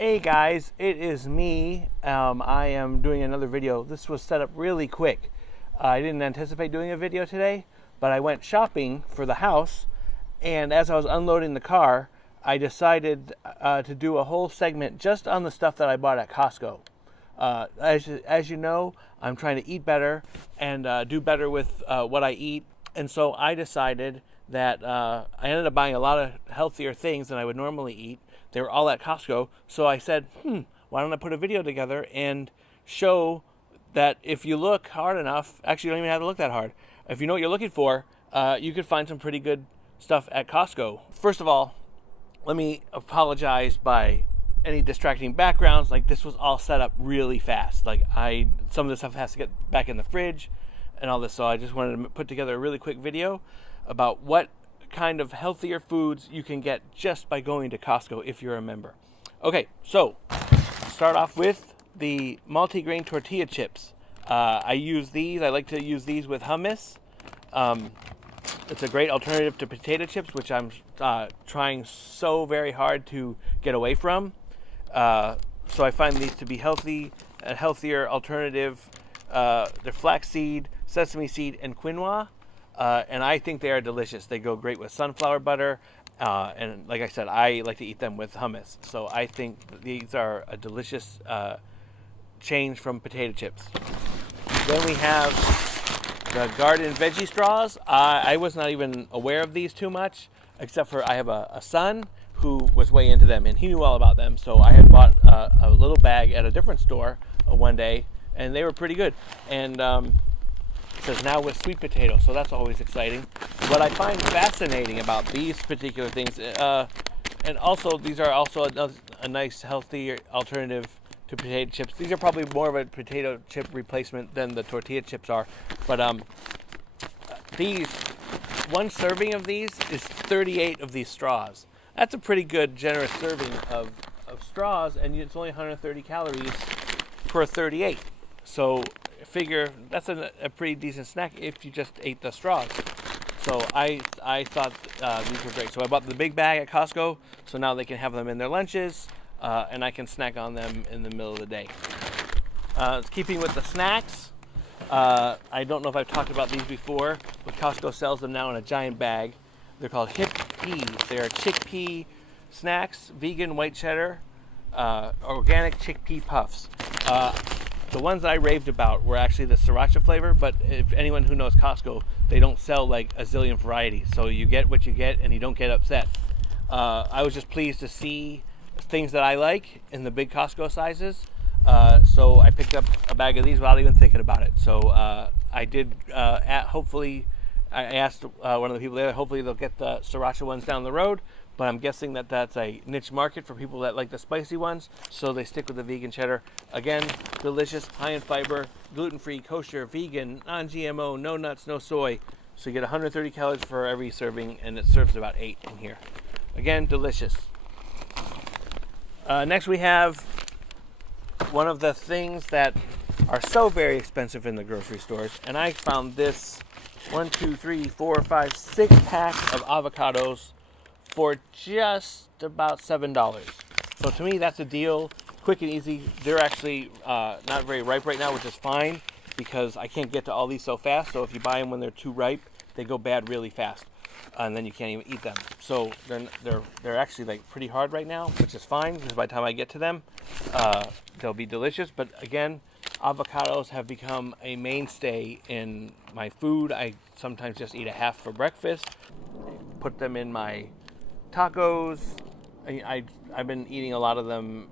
Hey guys, it is me. I am doing another video. This was set up really quick. I didn't anticipate doing a video today, but I went shopping for the house, and as I was unloading the car, I decided to do a whole segment just on the stuff that I bought at Costco. As you know, I'm trying to eat better and do better with what I eat, and so I decided that I ended up buying a lot of healthier things than I would normally eat. They were all at Costco, so I said, why don't I put a video together and show that if you look hard enough, actually you don't even have to look that hard. If you know what you're looking for, you could find some pretty good stuff at Costco. First of all, let me apologize by any distracting backgrounds. Like, this was all set up really fast. Like, some of this stuff has to get back in the fridge and all this, so I just wanted to put together a really quick video about what kind of healthier foods you can get just by going to Costco if you're a member. Okay, so start off with the multigrain tortilla chips. I use these. I like to use these with hummus. It's a great alternative to potato chips, which I'm trying so very hard to get away from. So I find these to be a healthier alternative. They're flaxseed, sesame seed, and quinoa. And I think they are delicious. They go great with sunflower butter. And like I said, I like to eat them with hummus. So I think these are a delicious change from potato chips. Then we have the garden veggie straws. I was not even aware of these too much, except for I have a son who was way into them, and he knew all about them. So I had bought a little bag at a different store one day, and they were pretty good. And it says now with sweet potato, so that's always exciting. What I find fascinating about these particular things, and also these are also a nice healthy alternative to potato chips. These are probably more of a potato chip replacement than the tortilla chips are, but one serving of these is 38 of these straws. That's a pretty good, generous serving of straws, and it's only 130 calories for 38. So figure that's a pretty decent snack if you just ate the straws. So I thought these were great. So I bought the big bag at Costco, so now they can have them in their lunches, and I can snack on them in the middle of the day. Keeping with the snacks, I don't know if I've talked about these before, but Costco sells them now in a giant bag. They're called hip peas. They are chickpea snacks, vegan white cheddar, organic chickpea puffs. The ones that I raved about were actually the sriracha flavor, but if anyone who knows Costco, they don't sell like a zillion varieties. So you get what you get and you don't get upset. I was just pleased to see things that I like in the big Costco sizes. So I picked up a bag of these without even thinking about it. So I did, hopefully, I asked one of the people there, hopefully they'll get the sriracha ones down the road. But I'm guessing that that's a niche market for people that like the spicy ones, so they stick with the vegan cheddar. Again, delicious, high in fiber, gluten-free, kosher, vegan, non-GMO, no nuts, no soy. So you get 130 calories for every serving, and it serves about 8 in here. Again, delicious. Next we have one of the things that are so very expensive in the grocery stores, and I found this 6 packs of avocados for just about $7. So to me, that's a deal. Quick and easy. They're actually not very ripe right now, which is fine because I can't get to all these so fast. So if you buy them when they're too ripe, they go bad really fast, and then you can't even eat them. So they're actually like pretty hard right now, which is fine because by the time I get to them, they'll be delicious. But again, avocados have become a mainstay in my food. I sometimes just eat a half for breakfast. Put them in my tacos. I've been eating a lot of them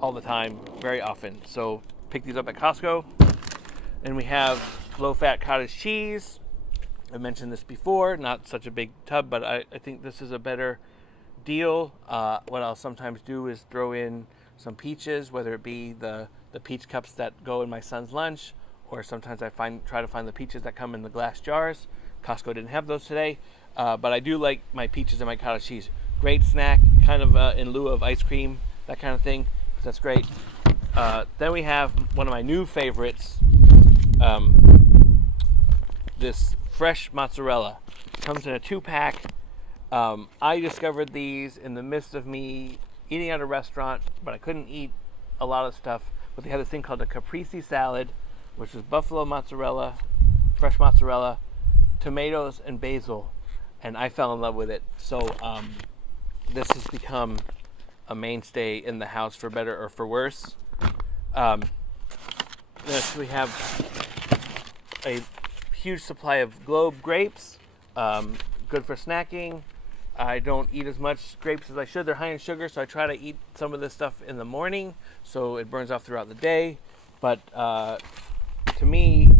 all the time, very often. So pick these up at Costco. And we have low-fat cottage cheese. I mentioned this before, not such a big tub, but I think this is a better deal. What I'll sometimes do is throw in some peaches, whether it be the peach cups that go in my son's lunch, or sometimes I try to find the peaches that come in the glass jars. Costco didn't have those today. But I do like my peaches and my cottage cheese. Great snack, kind of in lieu of ice cream, that kind of thing. That's great. Then we have one of my new favorites, this fresh mozzarella. Comes in a 2-pack. I discovered these in the midst of me eating at a restaurant, but I couldn't eat a lot of stuff. But they had this thing called a caprese salad, which is buffalo mozzarella, fresh mozzarella, tomatoes, and basil. And I fell in love with it. So this has become a mainstay in the house, for better or for worse. Next we have a huge supply of Globe grapes, good for snacking. I don't eat as much grapes as I should. They're high in sugar, so I try to eat some of this stuff in the morning so it burns off throughout the day. But to me,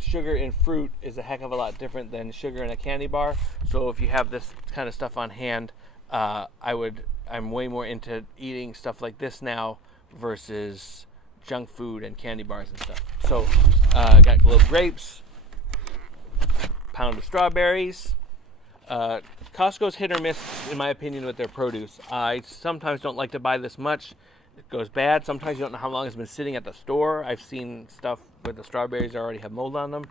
sugar in fruit is a heck of a lot different than sugar in a candy bar. So if you have this kind of stuff on hand, I'm way more into eating stuff like this now versus junk food and candy bars and stuff. So I got Globe grapes, pound of strawberries. Costco's hit or miss, in my opinion, with their produce. I sometimes don't like to buy this much. It goes bad. Sometimes you don't know how long it's been sitting at the store. I've seen stuff where the strawberries already have mold on them.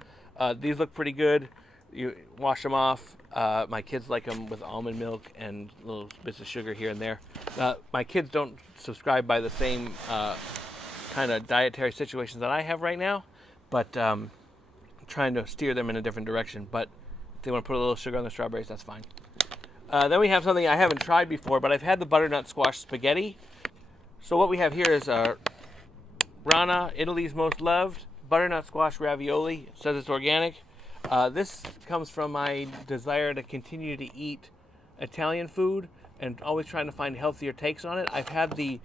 These look pretty good. You wash them off. My kids like them with almond milk and little bits of sugar here and there. My kids don't subscribe by the same kind of dietary situations that I have right now, but I'm trying to steer them in a different direction. But if they want to put a little sugar on the strawberries, that's fine. Then we have something I haven't tried before, but I've had the butternut squash spaghetti. So what we have here is Rana, Italy's most loved, butternut squash ravioli. It says it's organic. This comes from my desire to continue to eat Italian food and always trying to find healthier takes on it. I've had the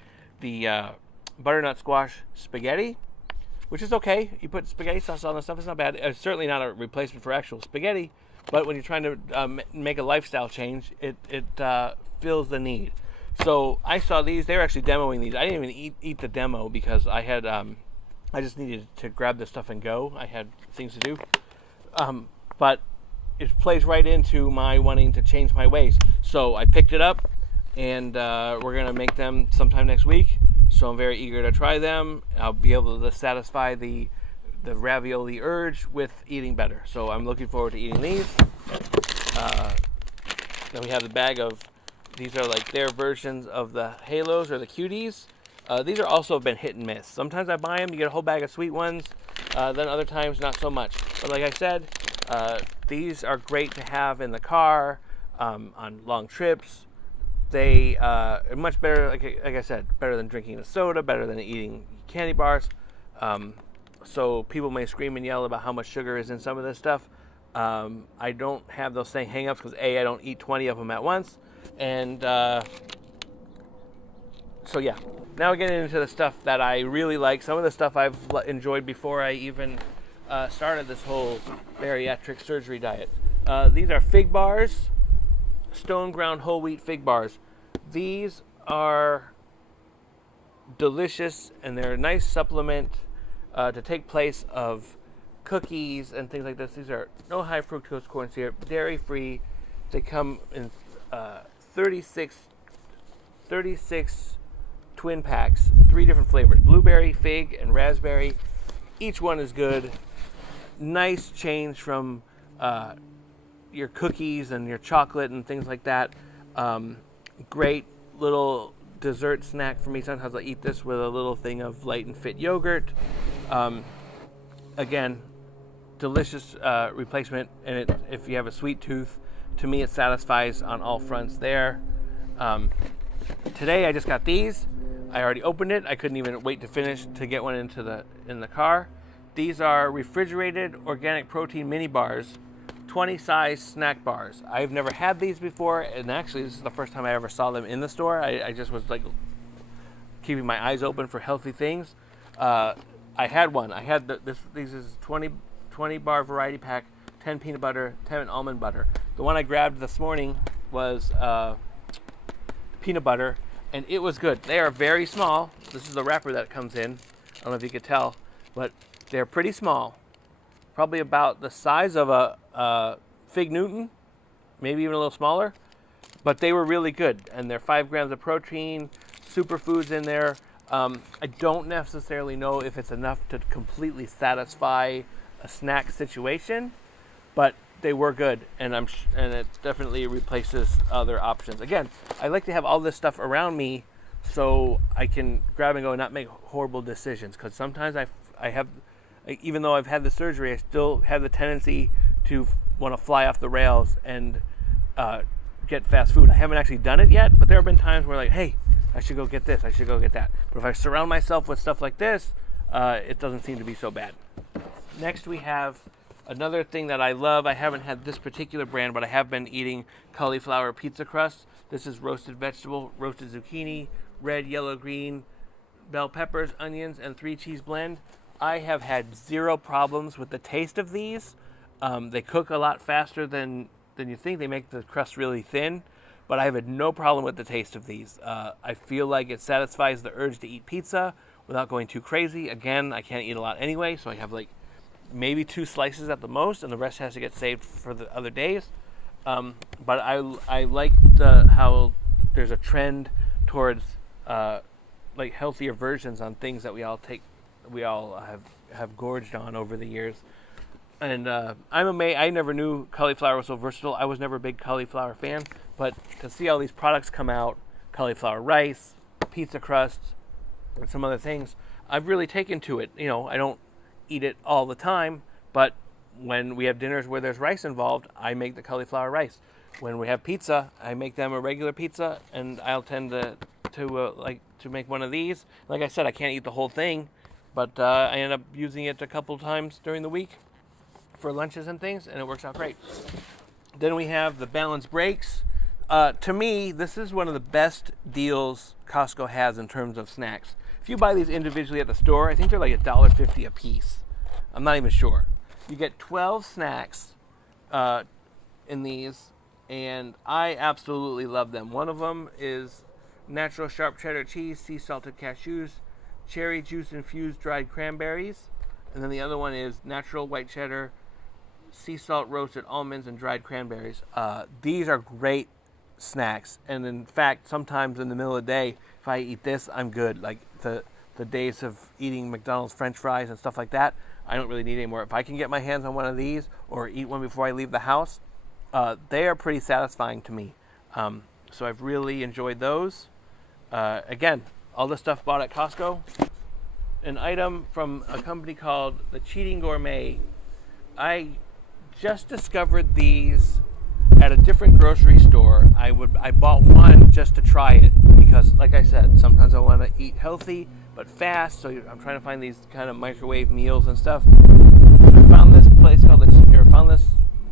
butternut squash spaghetti, which is okay. You put spaghetti sauce on the stuff, it's not bad. It's certainly not a replacement for actual spaghetti, but when you're trying to make a lifestyle change, it fills the need. So I saw these. They were actually demoing these. I didn't even eat the demo because I had I just needed to grab this stuff and go. I had things to do. But it plays right into my wanting to change my ways. So I picked it up, and we're going to make them sometime next week. So I'm very eager to try them. I'll be able to satisfy the ravioli urge with eating better. So I'm looking forward to eating these. Then we have the bag of, these are like their versions of the Halos or the Cuties. These are also been hit and miss. Sometimes I buy them, you get a whole bag of sweet ones. Then other times, not so much. But like I said, these are great to have in the car, on long trips. They are much better, like I said, better than drinking a soda, better than eating candy bars. So people may scream and yell about how much sugar is in some of this stuff. I don't have those same hang-ups because A, I don't eat 20 of them at once. And so yeah, now we're getting into the stuff that I really like. Some of the stuff I've enjoyed before I even started this whole bariatric surgery diet. These are fig bars, stone ground whole wheat fig bars. These are delicious, and they're a nice supplement to take place of cookies and things like this. These are no high fructose corn syrup, dairy free. They come in 36 twin packs, 3 different flavors: blueberry, fig, and raspberry. Each one is good. Nice change from your cookies and your chocolate and things like that. Great little dessert snack for me. Sometimes I'll eat this with a little thing of Light and Fit yogurt. Again, delicious replacement, and if you have a sweet tooth, to me it satisfies on all fronts there. Today I just got these. I already opened it. I couldn't even wait to finish to get one in the car. These are refrigerated organic protein mini bars, 20 size snack bars. I've never had these before, and actually this is the first time I ever saw them in the store. I just was like keeping my eyes open for healthy things. I had one. I had these is 20 bar variety pack, 10 peanut butter, 10 almond butter. The one I grabbed this morning was peanut butter, and it was good. They are very small. This is the wrapper that comes in. I don't know if you could tell, but they're pretty small. Probably about the size of a Fig Newton, maybe even a little smaller. But they were really good, and they're 5 grams of protein, superfoods in there. I don't necessarily know if it's enough to completely satisfy a snack situation, but they were good, and and it definitely replaces other options. Again, I like to have all this stuff around me so I can grab and go and not make horrible decisions, because sometimes I have, even though I've had the surgery, I still have the tendency to want to fly off the rails and get fast food. I haven't actually done it yet, but there have been times where like, hey, I should go get this, I should go get that. But if I surround myself with stuff like this, it doesn't seem to be so bad. Next we have another thing that I love. I haven't had this particular brand, but I have been eating cauliflower pizza crust. This is roasted vegetable, roasted zucchini, red, yellow, green, bell peppers, onions, and 3 cheese blend. I have had zero problems with the taste of these. They cook a lot faster than you think. They make the crust really thin, but I have had no problem with the taste of these. I feel like it satisfies the urge to eat pizza without going too crazy. Again, I can't eat a lot anyway, so I have like maybe 2 slices at the most, and the rest has to get saved for the other days. But I like how there's a trend towards like healthier versions on things that we all have gorged on over the years. And I'm amazed. I never knew cauliflower was so versatile. I was never a big cauliflower fan, but to see all these products come out, cauliflower rice, pizza crusts, and some other things, I've really taken to it. I don't eat it all the time, but when we have dinners where there's rice involved, I make the cauliflower rice. When we have pizza, I make them a regular pizza, and I'll tend to make one of these. Like I said, I can't eat the whole thing, but I end up using it a couple times during the week for lunches and things, and it works out great. Then we have the balanced breaks. To me, this is one of the best deals Costco has in terms of snacks. If you buy these individually at the store, I think they're like $1.50 a piece. I'm not even sure. You get 12 snacks in these, and I absolutely love them. One of them is natural sharp cheddar cheese, sea salted cashews, cherry juice infused dried cranberries, and then the other one is natural white cheddar, sea salt roasted almonds, and dried cranberries. These are great snacks, and in fact, sometimes in the middle of the day, if I eat this, I'm good. Like the days of eating McDonald's French fries and stuff like that, I don't really need anymore. If I can get my hands on one of these or eat one before I leave the house, they are pretty satisfying to me. So I've really enjoyed those. Again, all the stuff bought at Costco. An item from a company called the Cheating Gourmet. I just discovered these at a different grocery store. I bought one just to try it because, like I said, sometimes I want to eat healthy but fast, so I'm trying to find these kind of microwave meals and stuff. I found this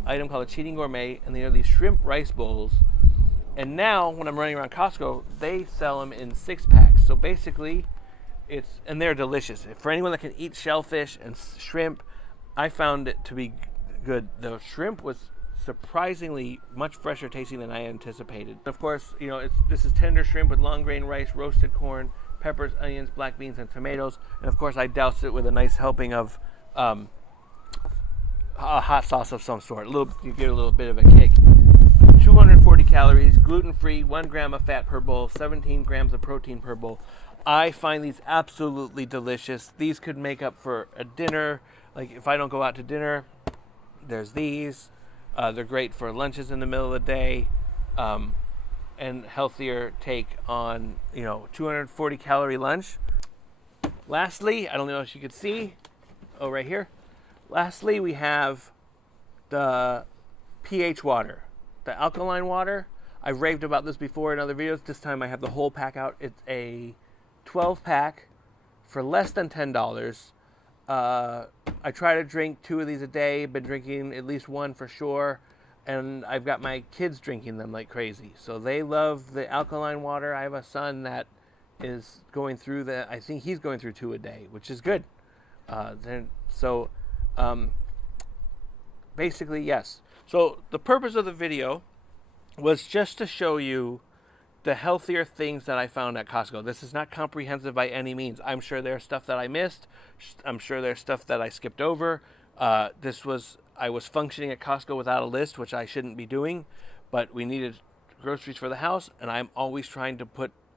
item called the Cheating Gourmet, and they are these shrimp rice bowls. And now, when I'm running around Costco, they sell them in 6-packs. So basically, and they're delicious. For anyone that can eat shellfish and shrimp, I found it to be good. The shrimp was surprisingly much fresher tasting than I anticipated. Of course, this is tender shrimp with long grain rice, roasted corn, peppers, onions, black beans, and tomatoes. And of course, I doused it with a nice helping of a hot sauce of some sort. You get a little bit of a kick. 240 calories, gluten-free, 1 gram of fat per bowl, 17 grams of protein per bowl. I find these absolutely delicious. These could make up for a dinner. Like if I don't go out to dinner, there's these. They're great for lunches in the middle of the day, and healthier take on 240 calorie lunch. Lastly, I don't know if you could see, right here. Lastly, we have the pH water, the alkaline water. I've raved about this before in other videos. This time I have the whole pack out. It's a 12-pack for less than $10. I try to drink 2 of these a day. Been drinking at least 1 for sure, and I've got my kids drinking them like crazy. So they love the alkaline water. I have a son that is going through I think he's going through 2 a day, which is good. Basically, yes. So the purpose of the video was just to show you the healthier things that I found at Costco. This is not comprehensive by any means. I'm sure there's stuff that I missed. I'm sure there's stuff that I skipped over. I was functioning at Costco without a list, which I shouldn't be doing, but we needed groceries for the house, and I'm always trying to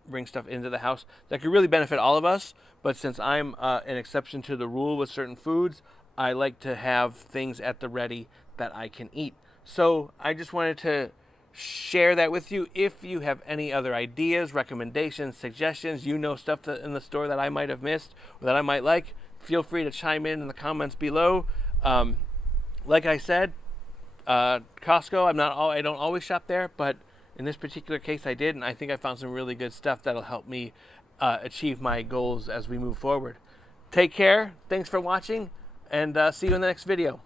bring stuff into the house that could really benefit all of us. But since I'm an exception to the rule with certain foods, I like to have things at the ready that I can eat. So I just wanted to share that with you. If you have any other ideas, recommendations, suggestions, stuff in the store that I might have missed or that I might like, feel free to chime in the comments below. Like I said, Costco, I don't always shop there, but in this particular case I did, and I think I found some really good stuff that'll help me achieve my goals as we move forward. Take care, thanks for watching, and see you in the next video.